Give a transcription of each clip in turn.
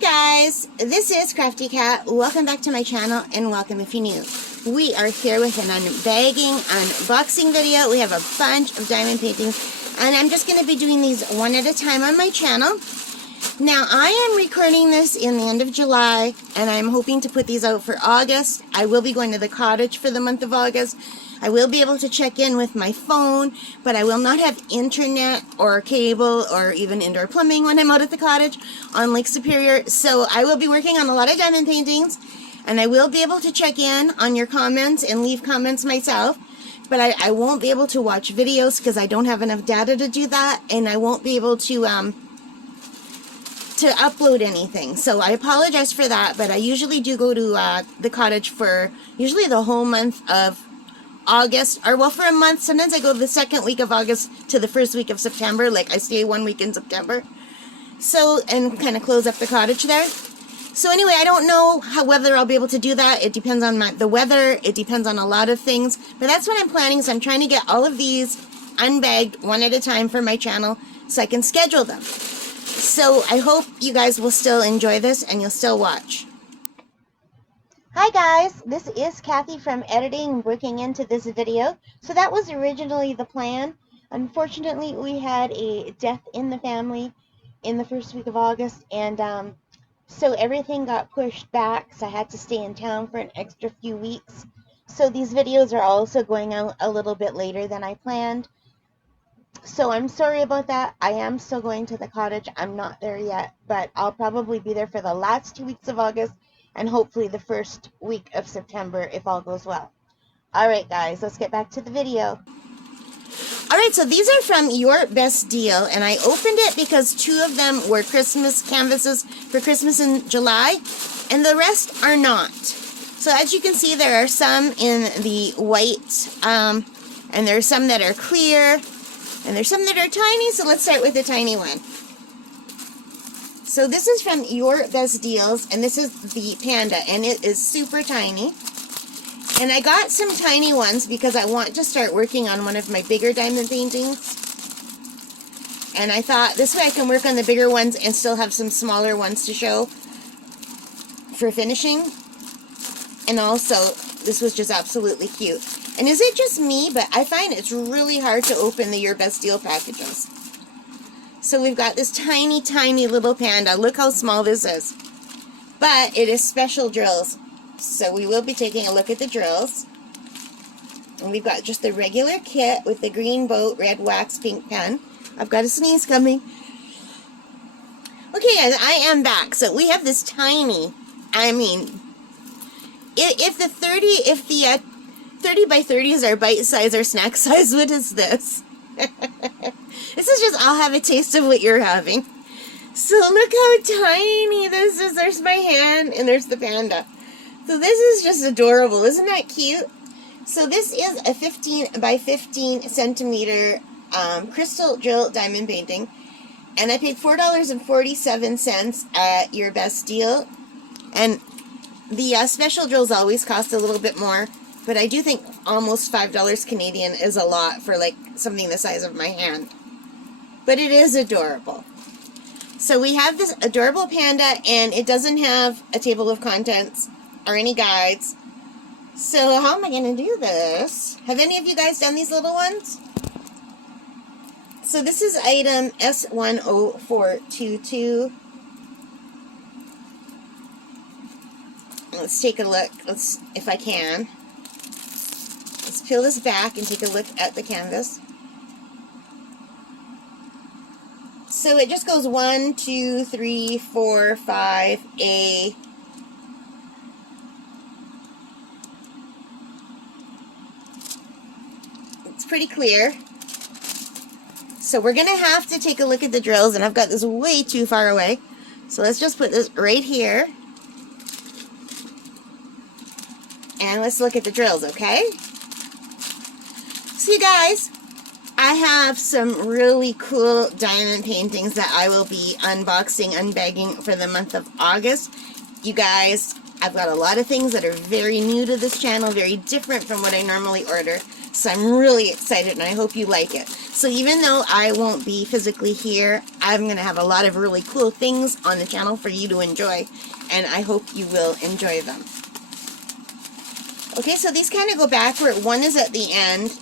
Hi guys, this is Crafty Cat. Welcome back to my channel and welcome if you're new. We are here with an unboxing video. We have a bunch of diamond paintings and I'm just going to be doing these one at a time on my channel. Now I am recording this in the end of July and I'm hoping to put these out for August. I will be going to the cottage for the month of August. I will be able to check in with my phone, but I will not have internet or cable or even indoor plumbing when I'm out at the cottage on Lake Superior. So I will be working on a lot of diamond paintings, and I will be able to check in on your comments and leave comments myself, but I won't be able to watch videos because I don't have enough data to do that, and I won't be able to upload anything. So I apologize for that, but I usually do go to the cottage for usually the whole month of August, or well, for a month. Sometimes I go the second week of August to the first week of September. Like I stay 1 week in September, so, and kind of close up the cottage there. So anyway, I don't know whether I'll be able to do that. It depends on the weather. It depends on a lot of things, but that's what I'm planning. So I'm trying to get all of these unbagged one at a time for my channel so I can schedule them. So I hope you guys will still enjoy this and you'll still watch. Hi guys, this is Kathy from editing, working into this video. So that was originally the plan. Unfortunately, we had a death in the family in the first week of August, and so everything got pushed back, so I had to stay in town for an extra few weeks. So these videos are also going out a little bit later than I planned. So I'm sorry about that. I am still going to the cottage. I'm not there yet, but I'll probably be there for the last 2 weeks of August and hopefully the first week of September if all goes well. Alright guys, let's get back to the video. Alright, so these are from Your Best Deal, and I opened it because 2 of them were Christmas canvases for Christmas in July, and the rest are not. So as you can see, there are some in the white, and there are some that are clear, and there's some that are tiny, so let's start with the tiny one. So this is from Your Best Deals, and this is the Panda, and it is super tiny. And I got some tiny ones because I want to start working on one of my bigger diamond paintings. And I thought this way I can work on the bigger ones and still have some smaller ones to show for finishing. And also, this was just absolutely cute. And is it just me, but I find it's really hard to open the Your Best Deal packages. So we've got this tiny, tiny little panda. Look how small this is. But it is special drills. So we will be taking a look at the drills. And we've got just the regular kit with the green boat, red wax, pink pen. I've got a sneeze coming. Okay guys, I am back. So we have this tiny, I mean, if the 30 by 30s are bite size or snack size, what is this? This is just, I'll have a taste of what you're having. So look how tiny this is. There's my hand and there's the panda. So this is just adorable. Isn't that cute? So this is a 15 by 15 centimeter crystal drill diamond painting. And I paid $4.47 at Your Best Deal. And the special drills always cost a little bit more. But I do think almost $5 Canadian is a lot for like something the size of my hand. But it is adorable. So we have this adorable panda, and it doesn't have a table of contents or any guides. So how am I going to do this? Have any of you guys done these little ones? So this is item S10422. Let's take a look. Let's, if I can. Let's peel this back and take a look at the canvas. So it just goes 1, 2, 3, 4, 5, A. It's pretty clear. So we're going to have to take a look at the drills, and I've got this way too far away. So let's just put this right here. And let's look at the drills, okay? So you guys, I have some really cool diamond paintings that I will be unboxing, unbagging for the month of August. You guys, I've got a lot of things that are very new to this channel, very different from what I normally order. So I'm really excited, and I hope you like it. So even though I won't be physically here, I'm going to have a lot of really cool things on the channel for you to enjoy, and I hope you will enjoy them. Okay, so these kind of go backward. One is at the end.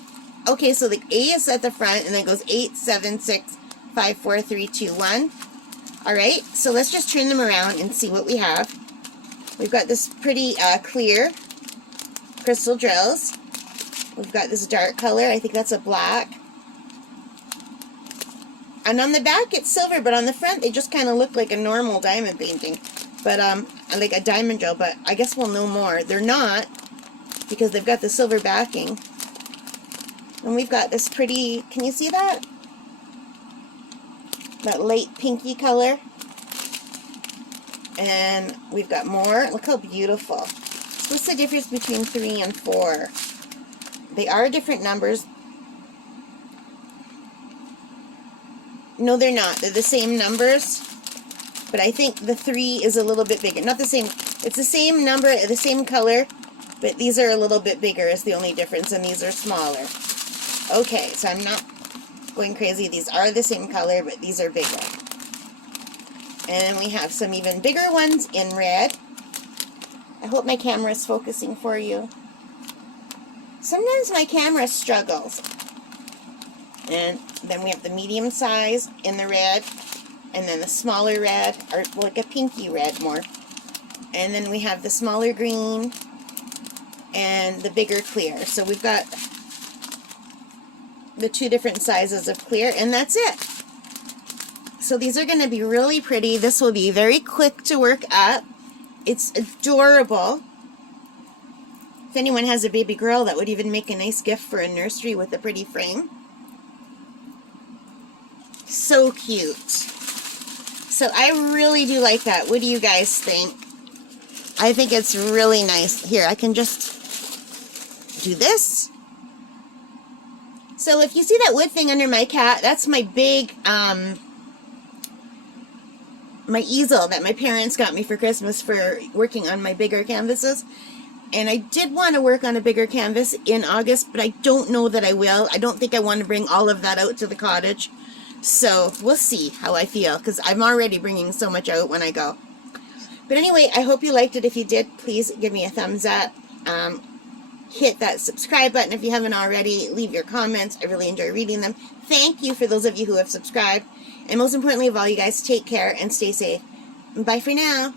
Okay, so the A is at the front, and then it goes 8, 7, 6, 5, 4, 3, 2, 1. Alright, so let's just turn them around and see what we have. We've got this pretty clear crystal drills. We've got this dark color. I think that's a black. And on the back it's silver, but on the front they just kind of look like a normal diamond painting. But, like a diamond drill, but I guess we'll know more. They're not, because they've got the silver backing. And we've got this pretty, can you see that? That light pinky color. And we've got more. Look how beautiful. So what's the difference between 3 and 4? They are different numbers. No, they're not. They're the same numbers. But I think the 3 is a little bit bigger. Not the same. It's the same number, the same color. But these are a little bit bigger is the only difference. And these are smaller. Okay, so I'm not going crazy. These are the same color, but these are bigger. And then we have some even bigger ones in red. I hope my camera is focusing for you. Sometimes my camera struggles. And then we have the medium size in the red. And then the smaller red, or like a pinky red more. And then we have the smaller green and the bigger clear. So we've got the 2 different sizes of clear, and that's it. So these are going to be really pretty. This will be very quick to work up. It's adorable. If anyone has a baby girl, that would even make a nice gift for a nursery with a pretty frame. So cute. So I really do like that. What do you guys think? I think it's really nice. Here, I can just do this. So if you see that wood thing under my cat, that's my big, my easel that my parents got me for Christmas for working on my bigger canvases. And I did want to work on a bigger canvas in August, but I don't know that I will. I don't think I want to bring all of that out to the cottage. So we'll see how I feel, because I'm already bringing so much out when I go. But anyway, I hope you liked it. If you did, please give me a thumbs up. Hit that subscribe button if you haven't already. Leave your comments. I really enjoy reading them. Thank you for those of you who have subscribed. And most importantly of all, you guys take care and stay safe. Bye for now.